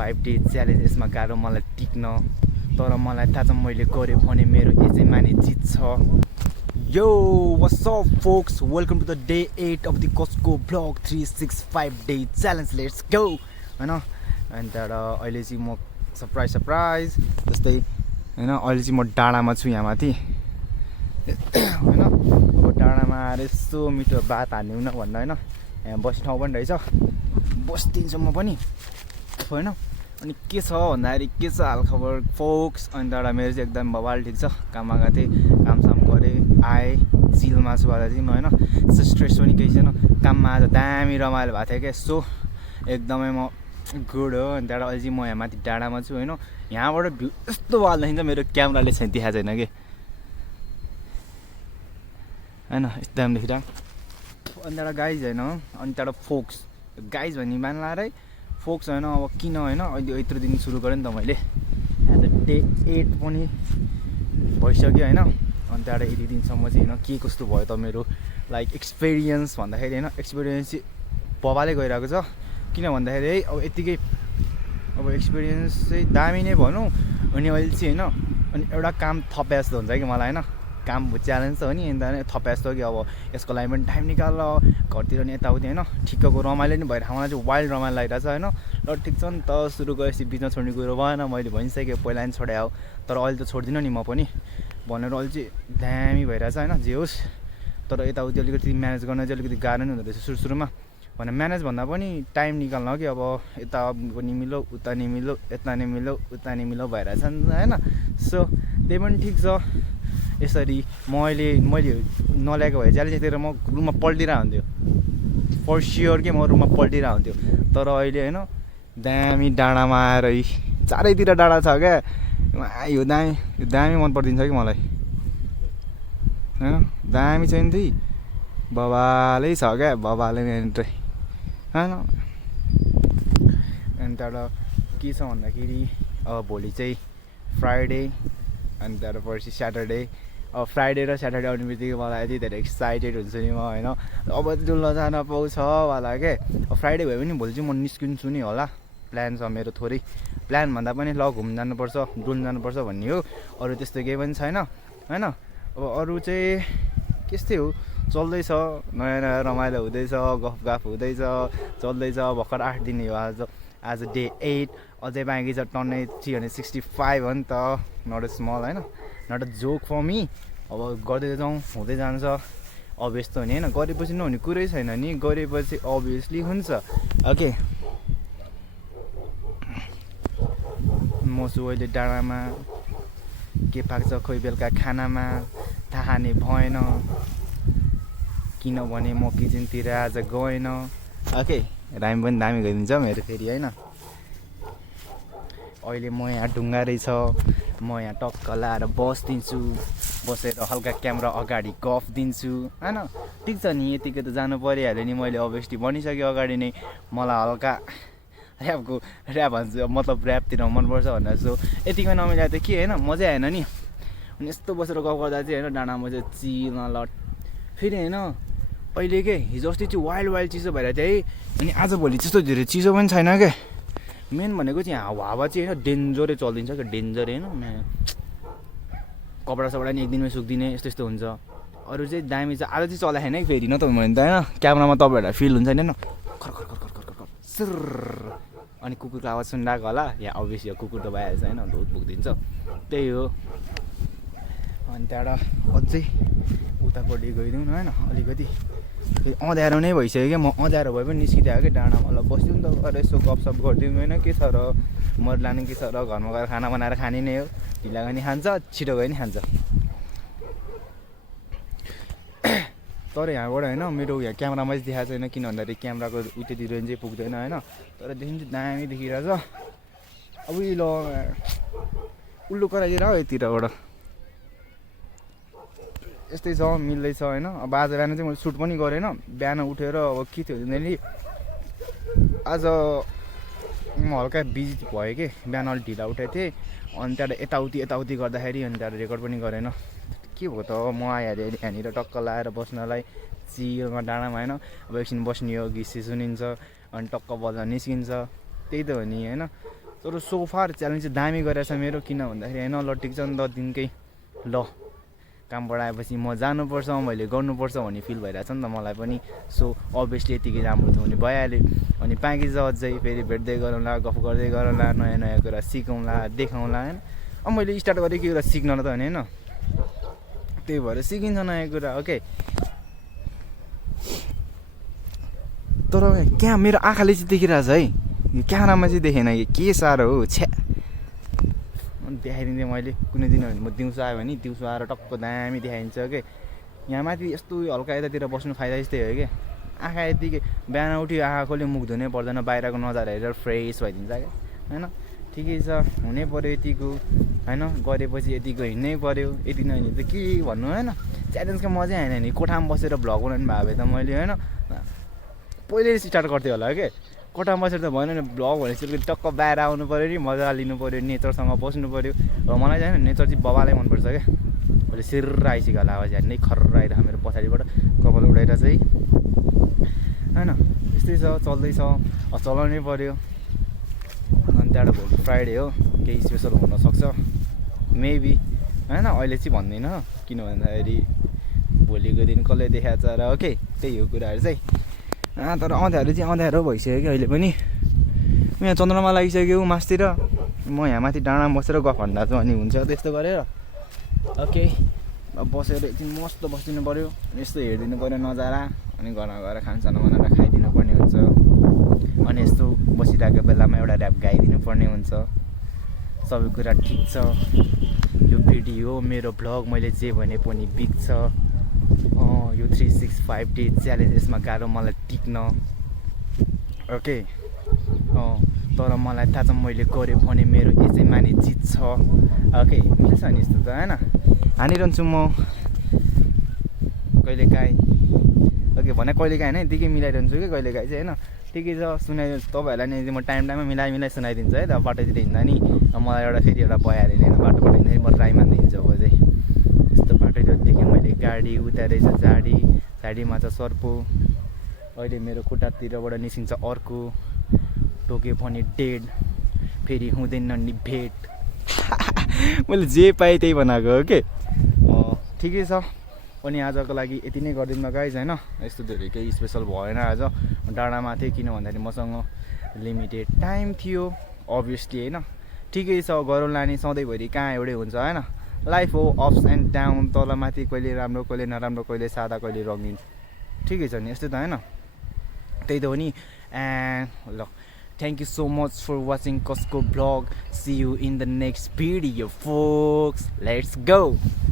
5 day challenge यसमा गाह्रो मलाई टिक्न तर मलाई थाहा छ मैले गरेँ भने मेरो एजै माने जित्छ यो what's up folks welcome to the day 8 of the कस्को blog 365 day challenge let's go हैन अनि तर अहिले चाहिँ म सरप्राइज जस्तै हैन अहिले चाहिँ म डाँडामा छु यहाँ माथि हैन अब डाँडामा आएर यसो मिठो बात हान्यौँ न भन्दा हैन यहाँ बस्ने ठाउँ पनि रहेछ बस्दिन्छु म पनि हैन अनि के छ भन्दाखेरि के छ हालखबर फोक्स अनि त्यहाँबाट मेरो चाहिँ एकदम बवाल ठिक छ काममा गएको थिएँ कामसाम गरेँ आएँ चिलमा छु आज चाहिँ म होइन यस्तो स्ट्रेस पनि केही छैन काममा आज दामी रमाइलो भएको थियो क्या यसो एकदमै म गुड हो अनि त्यहाँबाट अहिले चाहिँ म यहाँ माथि डाँडामा छु होइन यहाँबाट भ्यू यस्तो वाल देखिन्छ मेरो क्यामेराले चाहिँ देखाएको छैन कि होइन एकदम देखिरहेको अनि त्यहाँबाट गाइज होइन अनि त्यहाँबाट फोक्स गाइज भन्ने मान्ला है फोक्स होइन अब किन होइन अहिले यत्रो दिन सुरु गरेँ नि त मैले आज डे 8 पनि भइसक्यो होइन अनि त्यहाँबाट यति दिनसम्म चाहिँ होइन के कस्तो भयो त मेरो लाइक एक्सपिरियन्स भन्दाखेरि होइन एक्सपिरियन्स चाहिँ बबाले गइरहेको छ किन भन्दाखेरि है अब यत्तिकै अब एक्सपिरियन्स चाहिँ दामी नै भनौँ अनि अहिले चाहिँ होइन अनि एउटा काम थपे जस्तो हुन्छ कि मलाई होइन काम च्यालेन्ज त हो नि अन्त थपे जस्तो कि अब यसको लागि पनि टाइम निकाल घरतिर नि यताउति होइन ठिक्कको रमाइलो नि भइरहेको मलाई चाहिँ वाइल्ड रमाइलो लागिरहेको छ होइन ल ठिक छ नि त सुरु गरेपछि बिचमा छोड्ने कुरो भएन मैले भनिसकेँ पहिला नि छोडायो तर अहिले त छोड्दिनँ नि म पनि भनेर अहिले चाहिँ दामी भइरहेछ होइन जे होस् तर यताउति अलिकति म्यानेज गर्न चाहिँ अलिकति गाह्रो नै हुँदो रहेछ सुरुमा भने म्यानेज भन्दा पनि टाइम निकाल्न कि अब यता पनि मिलो उता नि मिलो यता नि मिलो उता नि मिलो भइरहेछ नि त होइन सो त्यही पनि ठिक छ यसरी मैले नल्याएको भए च्यालेन्जतिर म रुममा पल्टिरहेको हुन्थ्यो फर स्योर के म रुममा पल्टिरहेको हुन्थ्यो तर अहिले होइन दामी डाँडामा आएर चारैतिर डाँडा छ क्या यो दामी मन परिदिन्छ कि मलाई होइन दामी छैन थिइ बबालै छ क्या बबाले एन्ट्री होइन अनि त्यहाँबाट के छ भन्दाखेरि अब भोलि चाहिँ फ्राइडे अनि त्यहाँबाट पर्सि स्याटरडे अब फ्राइडे र स्याटरडे आउने बित्तिकै मलाई यति धेरै एक्साइटेड हुन्छु नि म होइन अब डुल्न जान पाउँछ होला क्या अब फ्राइडे भयो भने भोलि चाहिँ म निस्किन्छु नि होला प्लान छ मेरो थोरै प्लान भन्दा पनि ल घुम्नु जानुपर्छ डुल्नु जानुपर्छ भन्ने हो अरू त्यस्तो केही पनि छैन होइन अब अरू चाहिँ त्यस्तै हो चल्दैछ नयाँ नयाँ रमाइलो हुँदैछ गफ हुँदैछ चल्दैछ भर्खर 8 दिन हो आज डे 8 अझै बाँकी छ टन्नै 365 हो नि त नट अ स्मल होइन not a joke for me अब गर्दै जाउँ हुँदै जान्छ अभियस त हुने होइन गरेपछि नहुने कुरै छैन नि गरेपछि अभियसली हुन्छ ओके म छु अहिले डाँडामा के पाक्छ खोइ बेलुका खानामा थाहा नै भएन किनभने म किचनतिर आज गएन ओके राइम पनि दामी गइदिन्छ मेरो फेरि होइन अहिले म यहाँ ढुङ्गा रहेछ म यहाँ टक्क लाएर बस्दिन्छु बसेर हल्का क्यामेरा अगाडि गफ दिन्छु होइन ठिक छ नि यतिकै त जानु परिहाल्यो नि मैले अभियसली भनिसकेँ अगाडि नै मलाई हल्का ऱ्याप भन्छु मतलब ऱ्यापतिर मनपर्छ भनेर सो यतिकै नमिलाएको त के होइन मजै आएन नि अनि यस्तो बसेर गफ गर्दा चाहिँ होइन डाँडामा चाहिँ चिल लट फेरि होइन अहिले के हिजो अस्ति चाहिँ वाइल्ड चिसो भइरहेको थियो है अनि आजभोलि त्यस्तो धेरै चिसो पनि छैन क्या मेन भनेको चाहिँ हावा चाहिँ होइन डेन्जरै चलिदिन्छ क्या डेन्जर होइन कपडा नि एक दिनमै सुक्दिने यस्तो हुन्छ अरू चाहिँ दामी छ आज चाहिँ चलाएन है फेरि न त भने त होइन क्यामेरामा तपाईँहरूलाई फिल हुन्छ नि होइन खर सिर अनि कुकुरको आवाज सुनिरहेको होला यहाँ अभियस यो कुकुर त भइहाल्छ होइन धुत पुगिदिन्छ त्यही हो अनि त्यहाँबाट अझै उतापट्टि गइदिउँ न होइन अलिकति फेरि अँध्यारो नै भइसक्यो क्या म अँध्यारो भए पनि निस्किदिएको कि डाँडामा ल बस्दिउँ नि त गएर यसो गफसफ गरिदिउँ होइन के छ र मर लानु के छ र घरमा गएर खाना बनाएर खाने नै हो ढिला गयो नि खान्छ छिटो गयो नि खान्छ तर यहाँबाट होइन मेरो यहाँ क्यामेरामा चाहिँ देखाएको छैन किन भन्दाखेरि क्यामेराको उतितिर चाहिँ पुग्दैन होइन तर देखि चाहिँ दामी देखिरहेछ अब ल उल्लु कराइदिएर हो यतिरबाट यस्तै छ मिल्दैछ होइन अब आज बिहान चाहिँ मैले सुट पनि गरेन बिहान उठेर अब के थियो भन्दाखेरि आज म हल्का बिजी भयो कि बिहान अलिक ढिला उठेको थिएँ अनि त्यहाँबाट यताउति गर्दाखेरि अनि त्यहाँबाट रेकर्ड पनि गरेन के भयो त म आइहालेँ यहाँनिर टक्क लाएर बस्नलाई चिलमा डाँडामा होइन अब एकछिन बस्ने हो गीत सुनिन्छ अनि टक्क बजार निस्किन्छ त्यही त हो नि होइन तर सोफार च्यालेन्ज चाहिँ दामी गरेछ मेरो, किन भन्दाखेरि होइन ल ठिक छ नि त दिनकै ल कामबाट आएपछि म जानुपर्छ मैले गर्नुपर्छ भन्ने फिल भइरहेछ नि त मलाई पनि। सो अभियसली यतिकै राम्रो त हुने भइहाल्यो। अनि बाँकी चाहिँ अझै फेरि भेट्दै गरौँला, गफ गर्दै गरौँला, नयाँ नयाँ कुरा सिकौँला, देखाउँला होइन। अब मैले स्टार्ट गरेँ के कुरा सिक्न त होइन, त्यही भएर सिकिन्छ नयाँ कुरा। ओके तर क्या मेरो आँखाले चाहिँ देखिरहेछ है, यो क्यामेरामा चाहिँ देखेन, यो के साह्रो हो छ्या। अनि देखाइदिन्थेँ मैले कुनै दिन म दिउँसो आयो भने दिउँसो आएर टक्क दामी देखाइन्छ क्या। यहाँ माथि यस्तो हल्का यतातिर बस्नु फाइदा यस्तै हो क्या, आँखा यतिकै बिहान उठ्यो आँखा खोल्यो मुख धुनै पर्दैन, बाहिरको नजारा हेरेर फ्रेस भइदिन्छ क्या होइन। ठिकै छ हुनै पऱ्यो यतिको होइन, गरेपछि यतिको हिँड्नै पऱ्यो, यति नहिँड्ने त के भन्नु होइन। च्यालेन्जको मजै आएन नि, कोठामा बसेर भ्लग बनाउनु भएको भए त मैले होइन पहिले स्टार्ट गर्थेँ होला क्या। कोठामा बसेर त भएन नि, भ्लग भनेपछि टक्क बाहिर आउनु पऱ्यो नि, मजा लिनु पऱ्यो, नेचरसँग बस्नु पऱ्यो। र मलाई चाहिँ होइन नेचर चाहिँ बबालाई मनपर्छ क्या। अहिले सिर्र आइसक्यो होला आवाज झ्यान्नै खर्र आइरहेको मेरो पछाडिबाट कपाल उडाएर चाहिँ होइन। यस्तै छ चल्दैछ, चलाउनै पऱ्यो। अनि त्यहाँबाट भोलि फ्राइडे हो, केही स्पेसल हुनसक्छ मेबी होइन, अहिले चाहिँ भन्दैन किन भन्दाखेरि भोलिको दिन कसले देखाएको छ र। ओके त्यही हो कुराहरू चाहिँ। तर अँध्यारो चाहिँ अँध्यारो भइसक्यो कि अहिले पनि। यहाँ चन्द्रमा लागिसक्यो मासतिर, म यहाँ माथि डाँडामा बसेर गफ भन्दा छु अनि हुन्छ त्यस्तो गरेर। ओके अब बसेर एकछिन मस्त बसिदिनु पऱ्यो, यस्तो हेरिदिनु पऱ्यो नजारा, अनि घरमा गएर खानसाना बनाएर खाइदिनु पर्ने हुन्छ। अनि यस्तो बसिरहेको बेलामा एउटा ऱ्याप गाइदिनु पर्ने हुन्छ। सबै कुरा ठिक छ। यो भिडियो मेरो भ्लग मैले जे भने पनि बिग्छ। यो 365 डेज च्यालेन्ज यसमा गाह्रो मलाई टिक्न। ओके तर मलाई थाहा छ मैले गरेँ भने मेरो यसै माने जित्छ। ओके मिल्छ नि यस्तो त होइन, हानिरहन्छु म कहिलेकाहीँ। ओके भने कहिलेकाहीँ होइन यतिकै मिलाइरहन्छु कि कहिलेकाहीँ चाहिँ होइन। ठिकै छ सुनाइदिन्छु तपाईँहरूलाई नि, म टाइममा मिलाइ सुनाइदिन्छु है त। बाटोतिर हिँड्दा नि मलाई एउटा फेरि एउटा भइहाल्यो नि, बाटोबाट हिँड्दाखेरि म ट्राई मान्दै हिँड्छु अब चाहिँ। यस्तो बाटोतिर देखेँ मैले गाडी उता रहेछ झाडी, झाडीमा छ सर्पो, अहिले मेरो खुट्टातिरबाट निस्किन्छ अर्को, टोक्यो भने डेड, फेरि हुँदैन नि भेट। मैले जे पाएँ त्यही बनाएको हो के। ठिकै छ अनि आजको लागि यति नै गरिदिनु गाइज होइन। यस्तो धेरै केही स्पेसल भएन आज, डाँडामा थिएँ किन भन्दाखेरि मसँग लिमिटेड टाइम थियो अभियसली होइन। ठिकै छ गरौँला नि, सधैँभरि कहाँ एउटै हुन्छ होइन। लाइफ हो अप्स एन्ड डाउन, तल माथि कहिले राम्रो कहिले नराम्रो, कहिले सादा कहिले रङ्गिन, ठिकै छ नि यस्तै त होइन। त्यही त हो नि। एन्ड ल thank you so much for watching Costco vlog. See you in the next video folks. Let's go.